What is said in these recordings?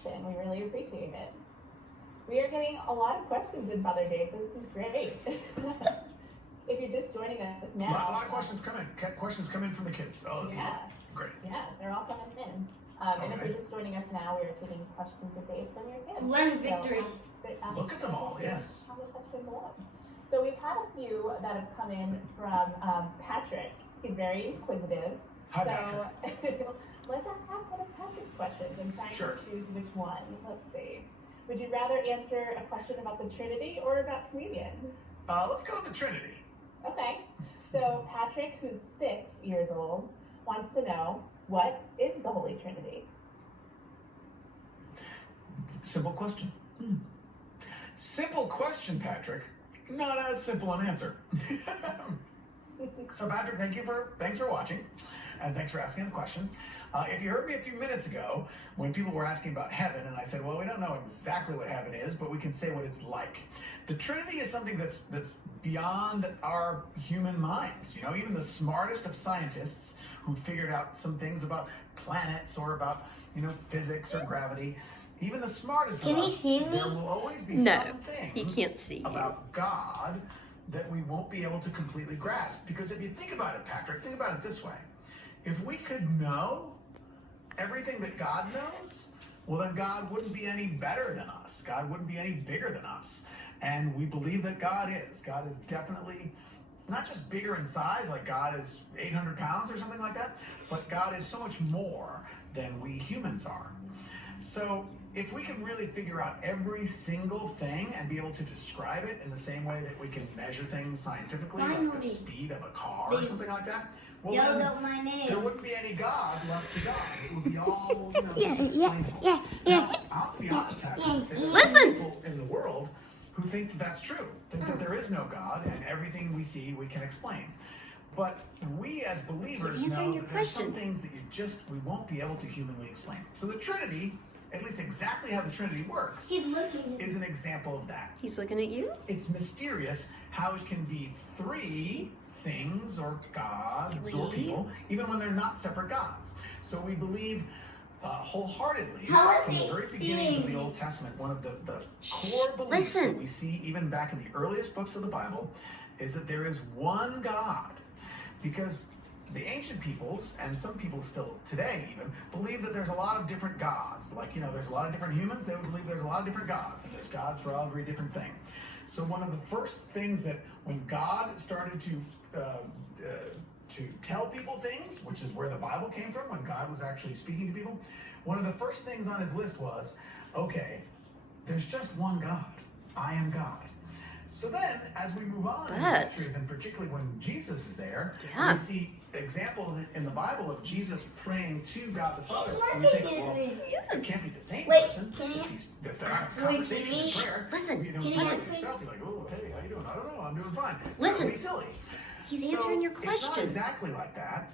question. We really appreciate it. We are getting a lot of questions in Father Dave, so this is great. If you're just joining us now. A lot of questions come in. Questions come in from the kids. Oh, this is great. Yeah, they're all coming in. And if you're just joining us now, we are taking questions of faith from your kids. One victory. Look at them all, yes. So we've had a few that have come in from Patrick. He's very inquisitive. Hi, Patrick. Let's ask one of Patrick's questions and try Sure. to choose which one. Let's see. Would you rather answer a question about the Trinity or about communion? Let's go with the Trinity. Okay. So Patrick, who's 6 years old, wants to know, what is the Holy Trinity? Simple question. Simple question, Patrick. Not as simple an answer. So Patrick, thanks for watching, and thanks for asking the question. If you heard me a few minutes ago when people were asking about heaven, and I said, well, we don't know exactly what heaven is, but we can say what it's like. The Trinity is something that's beyond our human minds. You know, even the smartest of scientists who figured out some things about planets or about, physics or gravity, even the smartest of us, there will always be some things about God that we won't be able to completely grasp. Because if you think about it, Patrick, think about it this way. If we could know everything that God knows, well, then God wouldn't be any better than us. God wouldn't be any bigger than us. And we believe that God is. God is definitely not just bigger in size, like God is 800 pounds or something like that, but God is so much more than we humans are. So if we can really figure out every single thing and be able to describe it in the same way that we can measure things scientifically, like the speed of a car or something like that, well, then there wouldn't be any God left to God. It would be all, explainable. Now, I'll be honest, Patrick, there's people in the world who think that's true, think that there is no God and everything we see we can explain. But we as believers know that there's some things that we won't be able to humanly explain. So the Trinity, at least exactly how the Trinity works, is an example of that. He's looking at you? It's mysterious how it can be three things or gods or people, even when they're not separate gods. So we believe wholeheartedly from the very beginnings of the Old Testament, one of the core beliefs that we see even back in the earliest books of the Bible is that there is one God. Because the ancient peoples, and some people still today even, believe that there's a lot of different gods. Like, there's a lot of different humans, they would believe there's a lot of different gods, and there's gods for every different thing. So one of the first things that when God started to tell people things, which is where the Bible came from, when God was actually speaking to people, one of the first things on his list was, okay, there's just one God. I am God. So then, as we move on in the centuries, and particularly when Jesus is there, we see examples in the Bible of Jesus praying to God the Father. And we think, well, it can't be the same person. If they're not a conversation in prayer, you talk to yourself, you're like, oh, hey, how you doing? I don't know, I'm doing fine. Listen. Don't be silly. He's answering your question. It's not exactly like that,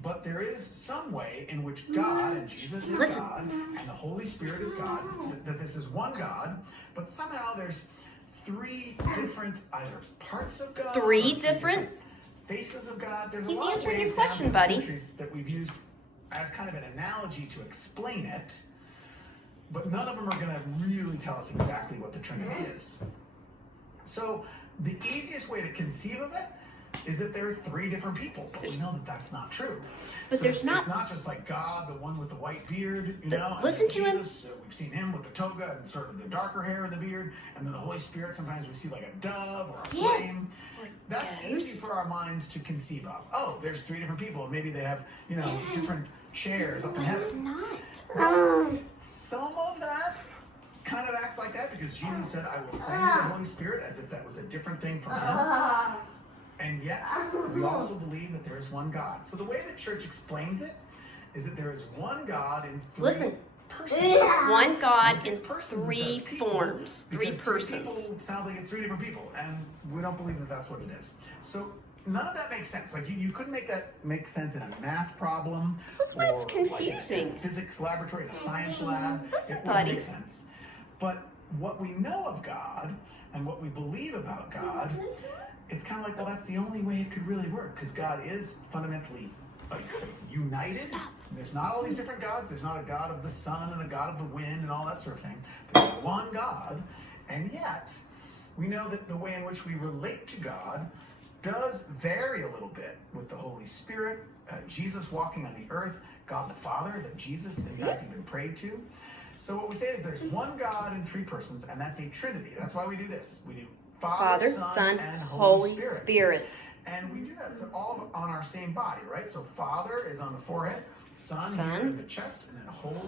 but there is some way in which God and Jesus is God, and the Holy Spirit is God, that this is one God, but somehow there's three different either parts of God, three different faces of God. There's a He's lot answering of ways your question, buddy. That we've used as kind of an analogy to explain it, but none of them are going to really tell us exactly what the Trinity is. So the easiest way to conceive of it is that there are three different people, but we know that that's not true. But so it's not just like God, the one with the white beard, listen to him. We've seen him with the toga and sort of the darker hair and the beard, and then the Holy Spirit, sometimes we see like a dove or a flame. That's easy for our minds to conceive of. Oh, there's three different people, and maybe they have, different chairs up in heaven. Some of that kind of acts like that, because Jesus said, I will send you the Holy Spirit, as if that was a different thing from him. And yet, we also believe that there is one God. So the way the church explains it is that there is one God in three persons. One God in three forms, three persons. People sounds like it's three different people, and we don't believe that that's what it is. So none of that makes sense. Like you couldn't make that make sense in a math problem. This is why it's confusing. Like a physics laboratory, a science lab. Listen, it wouldn't make sense. But what we know of God and what we believe about God, it's kind of like, well, that's the only way it could really work, because God is fundamentally united. There's not all these different gods. There's not a God of the sun and a God of the wind and all that sort of thing. There's one God, and yet we know that the way in which we relate to God does vary a little bit with the Holy Spirit, Jesus walking on the earth, God the Father that Jesus in fact even prayed to. So what we say is there's one God in three persons, and that's a Trinity. That's why we do this. We do Father, Son, and Holy Spirit. And we do that all on our same body, right? So Father is on the forehead, Son here in the chest, and then Holy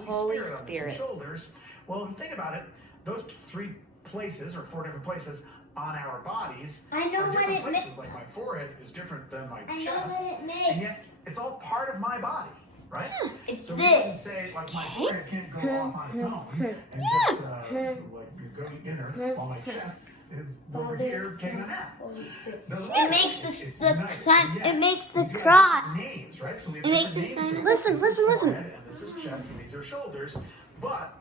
Spirit on the two shoulders. Well, if you think about it, those three places, or four different places on our bodies, I know are what different it places. makes. Like my forehead is different than my I know chest. what it makes. And yet, it's all part of my body, right? It's so we wouldn't this. say, like, my forehead can't go off on its own and just, like, you go to dinner while my chest is over here taking a nap. It makes the nice. sign. Yeah. It makes the We do have cross. names, right? So we have It makes different the names sign. for Listen, this is listen. forehead, and this is chest, and these are shoulders, but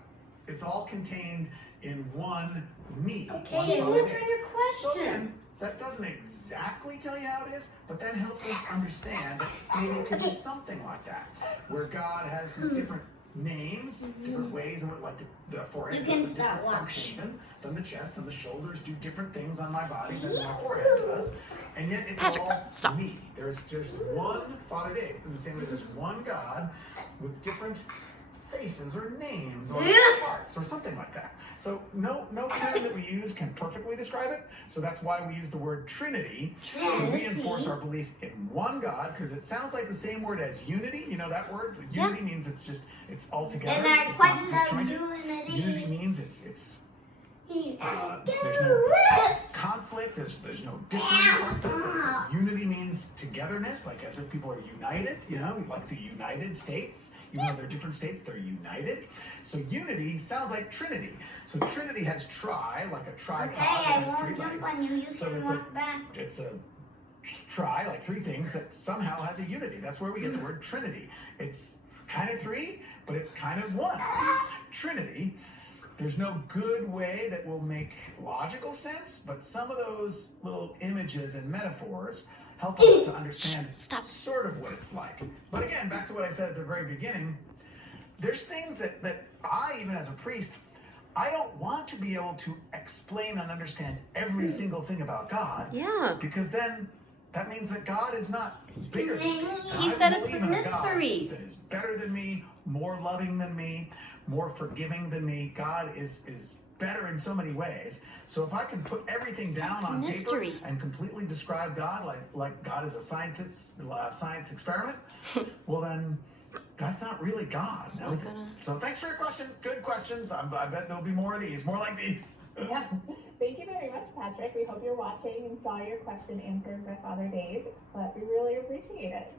it's all contained in one me. Okay, one is solid this thing. for your So question? again, that doesn't exactly tell you how it is, but that helps us understand that maybe it could be something like that, where God has these different names, different ways, and like the forehead You does can a different start function watching. than the chest, and the shoulders do different things on my body than my forehead does, and yet it's Patrick, all stop. me. There's just one Father Dave, in the same way there's one God with different faces or names or parts or something like that. So no term that we use can perfectly describe it. So that's why we use the word Trinity to reinforce our belief in one God, because it sounds like the same word as unity. You know that word? Unity means it's all together. And our It's quest not of disjointed. Unity unity. means it's there's no conflict, there's no different parts of it. Unity means togetherness, like as if people are united, you know, like the United States. Even though they're different states, they're united. So unity sounds like Trinity. So Trinity has tri, like a tripod Okay, I that has won't three jump legs. on you. You So can walk back. it's a tri, like three things that somehow has a unity. That's where we get the word Trinity. It's kind of three, but it's kind of one. Trinity. There's no good way that will make logical sense, but some of those little images and metaphors help us to understand sort of what it's like. But again, back to what I said at the very beginning, there's things that I, even as a priest, I don't want to be able to explain and understand every single thing about God. Yeah. Because then that means that God is not bigger than me. And He I said it's believe a in God mystery. that is better than me, more loving than me, more forgiving than me. God is better in so many ways. So if I can put everything down on paper and completely describe God like God is a science experiment, well then that's not really God. Now, is it? So thanks for your question. Good questions. I bet there'll be more of these, more like these. Yeah. Thank you very much, Patrick. We hope you're watching and saw your question answered by Father Dave, but we really appreciate it.